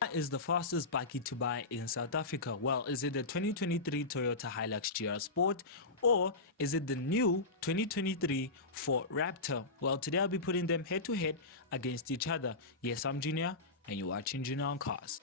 What is the fastest bike to buy in South Africa? Well, is it the 2023 Toyota Hilux GR Sport or is it the new 2023 Ford Raptor? Well, today I'll be putting them head to head against each other. Yes, I'm Junior and you're watching Junior on Cars.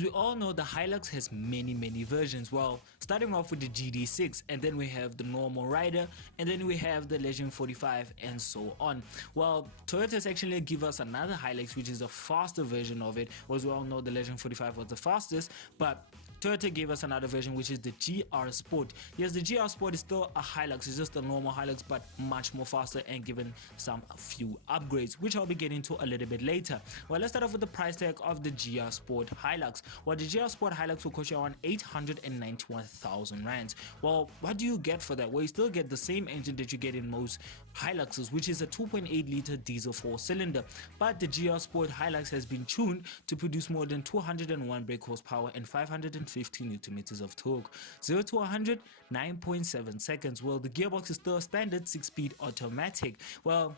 We all know the Hilux has many versions. Well, starting off with the GD6, and then we have the normal rider, and then we have the Legend 45, and so on. Well, Toyota's actually give us another Hilux, which is a faster version of it. As we all know, the Legend 45 was the fastest, but Toyota gave us another version, which is the GR Sport. Yes, the GR Sport is still a Hilux. It's just a normal Hilux, but much more faster and given a few upgrades, which I'll be getting to a little bit later. Well, let's start off with the price tag of the GR Sport Hilux. Well, the GR Sport Hilux will cost you around 891,000 rands. Well, what do you get for that? Well, you still get the same engine that you get in most Hiluxes, which is a 2.8 liter diesel 4-cylinder. But the GR Sport Hilux has been tuned to produce more than 201 brake horsepower and 550 Newton meters of torque. 0 to 100, 9.7 seconds. Well, the gearbox is still a standard 6-speed automatic. Well,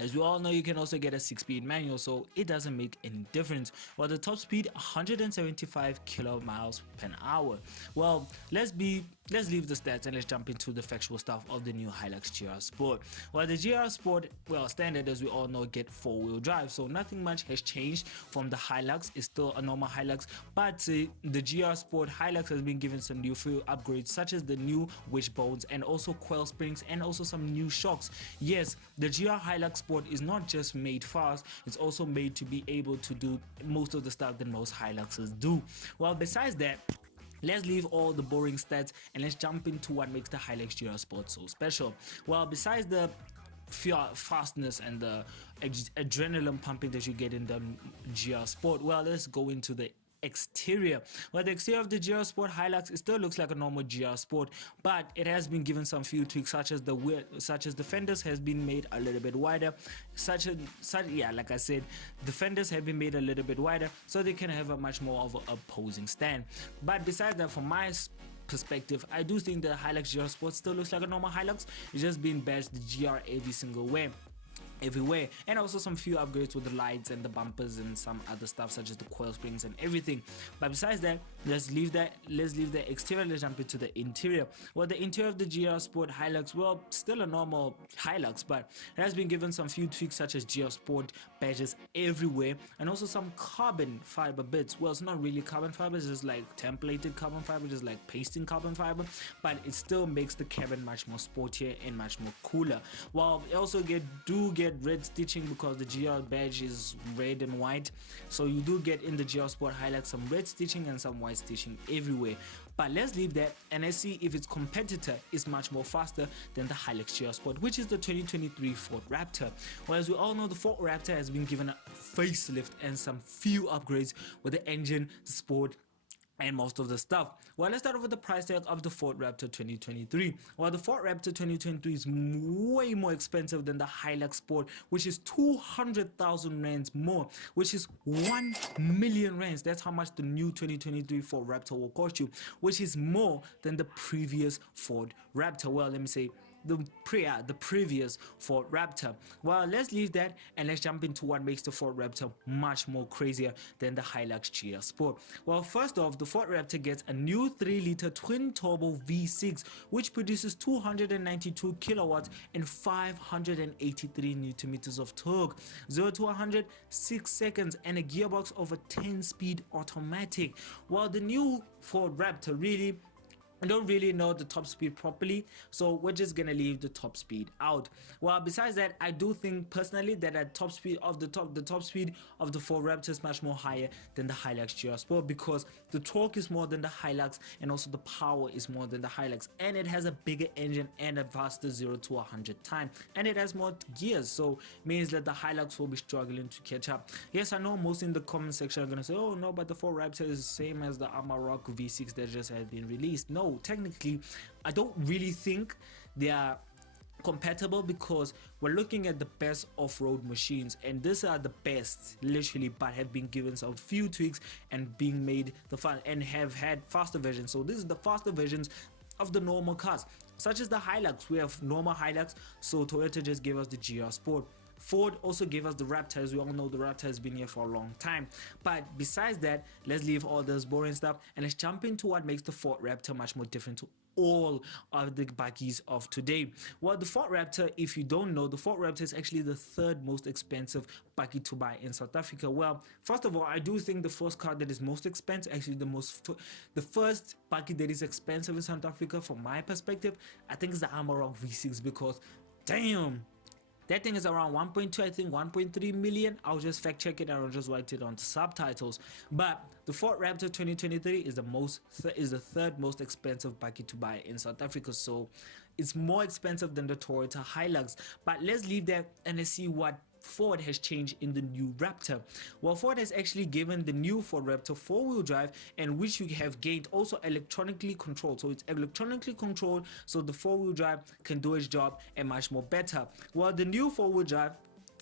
as we all know, you can also get a 6-speed manual, so it doesn't make any difference. Well, the top speed 175 kilometers per hour. Well, let's leave the stats and let's jump into the factual stuff of the new Hilux GR Sport. Well, the GR Sport, well, standard as we all know, get 4-wheel drive, so nothing much has changed from the Hilux. It's still a normal Hilux, but the GR Sport Hilux has been given some new fuel upgrades, such as the new wishbones and also coil springs and also some new shocks. Yes, the GR Hilux Sport is not just made fast, it's also made to be able to do most of the stuff that most Hiluxes do. Well, besides that, let's leave all the boring stats and let's jump into what makes the Hilux GR Sport so special. Well, besides the fastness and the adrenaline pumping that you get in the GR Sport, well, let's go into the exterior. Well, the exterior of the GR Sport Hilux, it still looks like a normal GR Sport, but it has been given some few tweaks, such as the fenders has been made a little bit wider, like I said, the fenders have been made a little bit wider so they can have a much more of an opposing stand. But besides that, from my perspective, I do think the Hilux GR Sport still looks like a normal Hilux. It's just been badged the GR every single way. Everywhere, and also some few upgrades with the lights and the bumpers and some other stuff such as the coil springs and everything. But besides that, let's leave the exterior. Let's jump into the interior. Well, the interior of the GR Sport Hilux, well, still a normal Hilux, but it has been given some few tweaks such as GR Sport badges everywhere and also some carbon fiber bits. Well, it's not really carbon fiber, it's just like templated carbon fiber, just like pasting carbon fiber, but it still makes the cabin much more sportier and much more cooler. Well, we also get red stitching because the GR badge is red and white, so you do get in the GR Sport Hilux some red stitching and some white stitching everywhere. But let's leave that and let's see if its competitor is much more faster than the Hilux GR Sport, which is the 2023 Ford Raptor. Well, as we all know, the Ford Raptor has been given a facelift and some few upgrades with the engine, the sport, and most of the stuff. Well, let's start off with the price tag of the Ford Raptor 2023. Well, the Ford Raptor 2023 is way more expensive than the Hilux Sport, which is 200,000 rands more, which is 1 million rands. That's how much the new 2023 Ford Raptor will cost you, which is more than the previous Ford Raptor. Well, let me say the previous Ford Raptor. Well, let's leave that and let's jump into what makes the Ford Raptor much more crazier than the Hilux GR Sport. Well, first off, the Ford Raptor gets a new 3-liter twin-turbo V6, which produces 292 kilowatts and 583 Newton meters of torque, 0 to 100, 6 seconds, and a gearbox of a 10-speed automatic. While the new Ford Raptor I don't really know the top speed properly, so we're just gonna leave the top speed out. Well, besides that, I do think personally that the top speed of the Ford Raptor is much more higher than the Hilux GR Sport, because the torque is more than the Hilux and also the power is more than the Hilux, and it has a bigger engine and a faster 0 to 100 time, and it has more gears, so means that the Hilux will be struggling to catch up. Yes, I know most in the comment section are gonna say, oh no, but the Ford Raptor is the same as the Amarok V6 that just had been released. No, technically I don't really think they are compatible, because we're looking at the best off-road machines and these are the best literally, but have been given some few tweaks and being made the fun and have had faster versions. So this is the faster versions of the normal cars, such as the Hilux. We have normal Hilux, so Toyota just gave us the GR Sport. Ford also gave us the Raptor. As we all know, the Raptor has been here for a long time. But besides that, let's leave all this boring stuff and let's jump into what makes the Ford Raptor much more different to all of the buggies of today. Well, the Ford Raptor, if you don't know, the Ford Raptor is actually the third most expensive buggy to buy in South Africa. Well, first of all, I do think the first car that is most expensive, actually the first buggy that is expensive in South Africa, from my perspective, I think is the Amarok V6, because damn, that thing is around 1.2, I think 1.3 million. I'll just fact check it and I'll just write it on the subtitles. But the Ford Raptor 2023 is the third most expensive buggy to buy in South Africa. So it's more expensive than the Toyota Hilux. But let's leave that and let's see what Ford has changed in the new Raptor. Well, Ford has actually given the new Ford Raptor four-wheel drive, and which you have gained also electronically controlled. So it's electronically controlled, so the four-wheel drive can do its job and much more better. Well, the new four-wheel drive,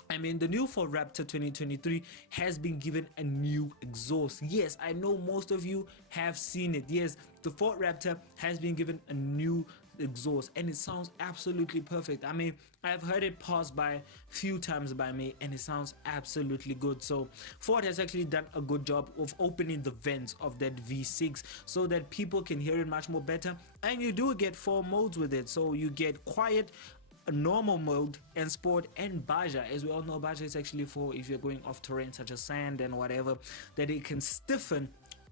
the new Ford Raptor 2023 has been given a new exhaust. Yes, I know most of you have seen it. Yes, the Ford Raptor has been given a new exhaust and it sounds absolutely perfect. I've heard it passed by a few times by me and it sounds absolutely good. So Ford has actually done a good job of opening the vents of that V6 so that people can hear it much more better, and you do get 4 modes with it. So you get quiet, a normal mode, and sport, and Baja. As we all know, Baja is actually for if you're going off terrain such as sand and whatever, that it can stiffen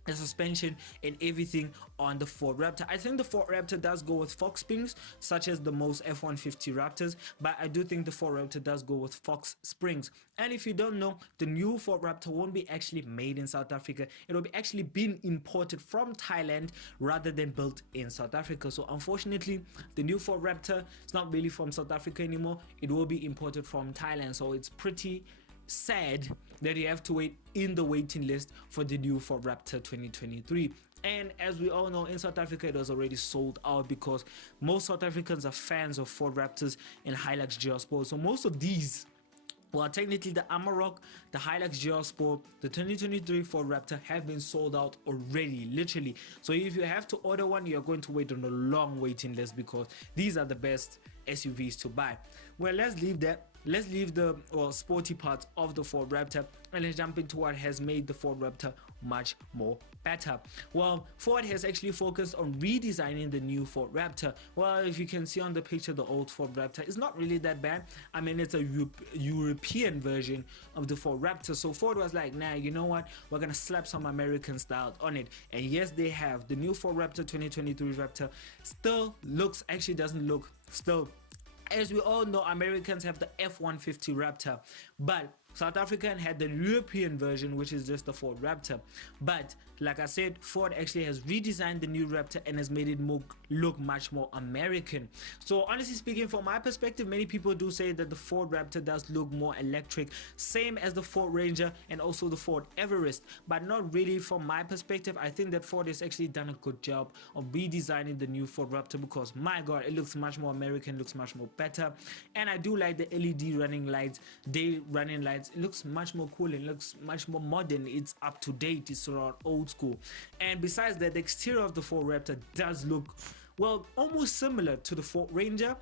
the suspension and everything on the Ford Raptor. I think the Ford Raptor does go with Fox springs, such as the most F-150 Raptors, but I do think the Ford Raptor does go with Fox springs. And if you don't know, the new Ford Raptor won't be actually made in South Africa. It will be actually been imported from Thailand rather than built in South Africa. So unfortunately, the new Ford Raptor is not really from South Africa anymore. It will be imported from Thailand. So it's pretty sad that you have to wait in the waiting list for the new Ford Raptor 2023. And as we all know, in South Africa it was already sold out because most South Africans are fans of Ford Raptors and Hilux GR Sport. So most of these, well, technically the Amarok, the Hilux GR Sport, the 2023 Ford Raptor have been sold out already, literally. So if you have to order one, you're going to wait on a long waiting list because these are the best SUVs to buy. Well, let's leave that. Let's leave the sporty parts of the Ford Raptor and let's jump into what has made the Ford Raptor much more better. Well, Ford has actually focused on redesigning the new Ford Raptor. Well, if you can see on the picture, the old Ford Raptor is not really that bad. It's a European version of the Ford Raptor. So Ford was like, nah, you know what? We're gonna slap some American style on it. And yes, they have. The new Ford Raptor 2023 Raptor as we all know, Americans have the F-150 Raptor, but South African had the European version, which is just the Ford Raptor. But like I said, Ford actually has redesigned the new Raptor and has made it look much more American. So honestly speaking, from my perspective, many people do say that the Ford Raptor does look more electric, same as the Ford Ranger and also the Ford Everest, but not really from my perspective. I think that Ford has actually done a good job of redesigning the new Ford Raptor because my god, it looks much more American, looks much more better. And I do like the LED running lights, day running lights. It looks much more cool, it looks much more modern, it's up to date, it's around old school. And besides that, the exterior of the Ford Raptor does look, well, almost similar to the Ford Ranger.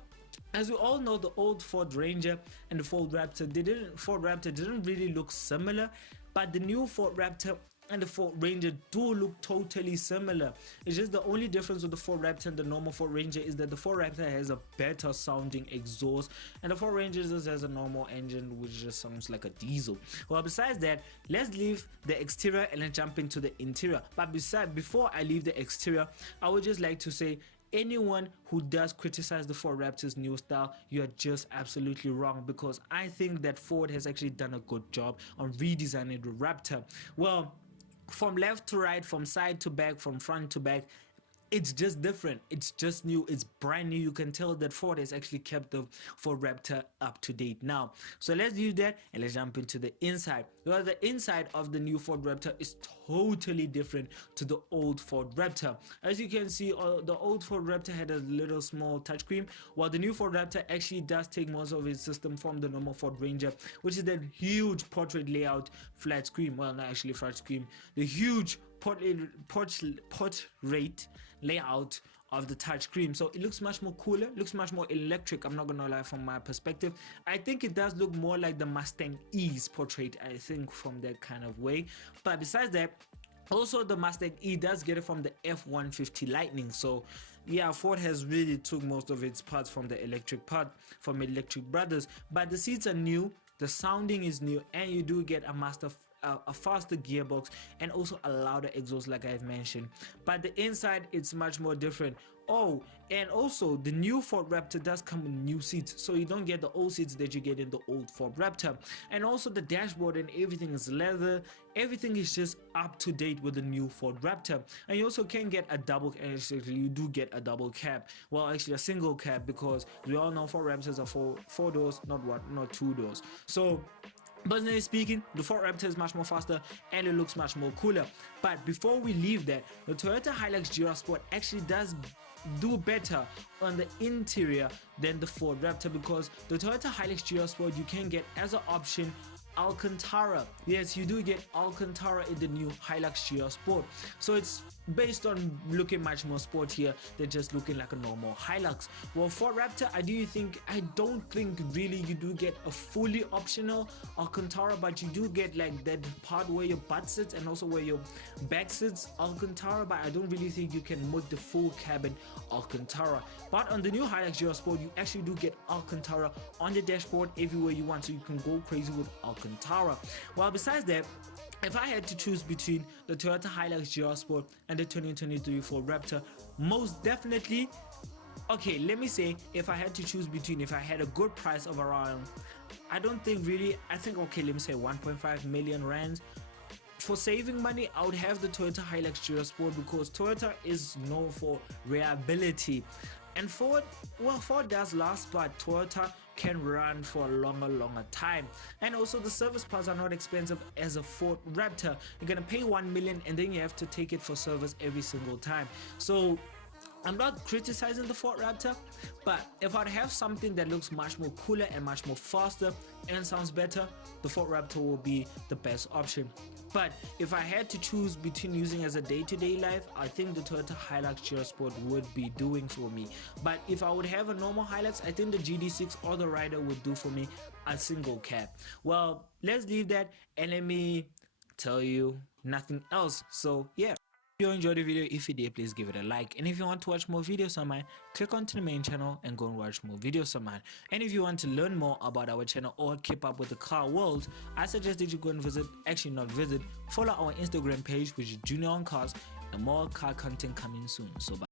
As we all know, the old Ford Ranger and the Ford Raptor didn't really look similar, but the new Ford Raptor and the Ford Ranger do look totally similar. It's just the only difference with the Ford Raptor and the normal Ford Ranger is that the Ford Raptor has a better sounding exhaust and the Ford Ranger just has a normal engine which just sounds like a diesel. Well, besides that, let's leave the exterior and then jump into the interior. But before I leave the exterior, I would just like to say, anyone who does criticize the Ford Raptor's new style, you are just absolutely wrong, because I think that Ford has actually done a good job on redesigning the Raptor. Well, from left to right, from side to back, from front to back, it's just different, it's just new, it's brand new. You can tell that Ford has actually kept the Ford Raptor up to date now. So let's do that and let's jump into the inside. Well, the inside of the new Ford Raptor is totally different to the old Ford Raptor. As you can see, the old Ford Raptor had a little small touchscreen, while the new Ford Raptor actually does take most of its system from the normal Ford Ranger, which is that huge portrait layout flat screen. Well, not actually flat screen, the huge portrait layout of the touchscreen. So it looks much more cooler, looks much more electric. I'm not gonna lie, from my perspective. I think it does look more like the Mustang E's portrait, I think, from that kind of way. But besides that, also the Mustang E does get it from the F-150 Lightning. So yeah, Ford has really took most of its parts from the electric part from Electric Brothers. But the seats are new, the sounding is new, and you do get a faster gearbox and also a louder exhaust, like I've mentioned. But the inside, it's much more different. Oh, and also the new Ford Raptor does come with new seats, so you don't get the old seats that you get in the old Ford Raptor. And also the dashboard and everything is leather, everything is just up to date with the new Ford Raptor. And you also can get a double, actually you do get a double cab, well actually a single cab, because we all know Ford Raptors are four doors, not two doors. So personally speaking, the Ford Raptor is much more faster and it looks much more cooler. But before we leave that, the Toyota Hilux GR Sport actually does do better on the interior than the Ford Raptor, because the Toyota Hilux GR Sport, you can get as an option Alcantara. Yes, you do get Alcantara in the new Hilux GR Sport. So it's based on looking much more sportier than just looking like a normal Hilux. Well, Ford Raptor, I don't think really you do get a fully optional Alcantara, but you do get like that part where your butt sits and also where your back sits Alcantara, but I don't really think you can make the full cabin Alcantara. But on the new Hilux GR Sport, you actually do get Alcantara on the dashboard everywhere you want, so you can go crazy with Alcantara. Well, besides that, if I had to choose between the Toyota Hilux GR Sport and the 2023 Ford Raptor, most definitely, okay, let me say, if I had to choose between, if I had a good price of around, I think, okay, let me say 1.5 million rands. For saving money, I would have the Toyota Hilux GR Sport, because Toyota is known for reliability. And Ford does last, but Toyota can run for a longer time. And also the service parts are not expensive as a Ford Raptor. You're gonna pay 1 million and then you have to take it for service every single time. So I'm not criticizing the Ford Raptor, but if I'd have something that looks much more cooler and much more faster and sounds better, the Ford Raptor will be the best option. But if I had to choose between using as a day-to-day life, I think the Toyota Hilux GR Sport would be doing for me. But if I would have a normal Hilux, I think the GD6 or the Rider would do for me, a single cab. Well, let's leave that and let me tell you nothing else. So yeah. If you enjoyed the video, if you did, please give it a like. And if you want to watch more videos on mine, click onto the main channel and go and watch more videos on mine. And if you want to learn more about our channel or keep up with the car world, I suggest that you go and follow our Instagram page, which is Junior on Cars, and more car content coming soon. So bye.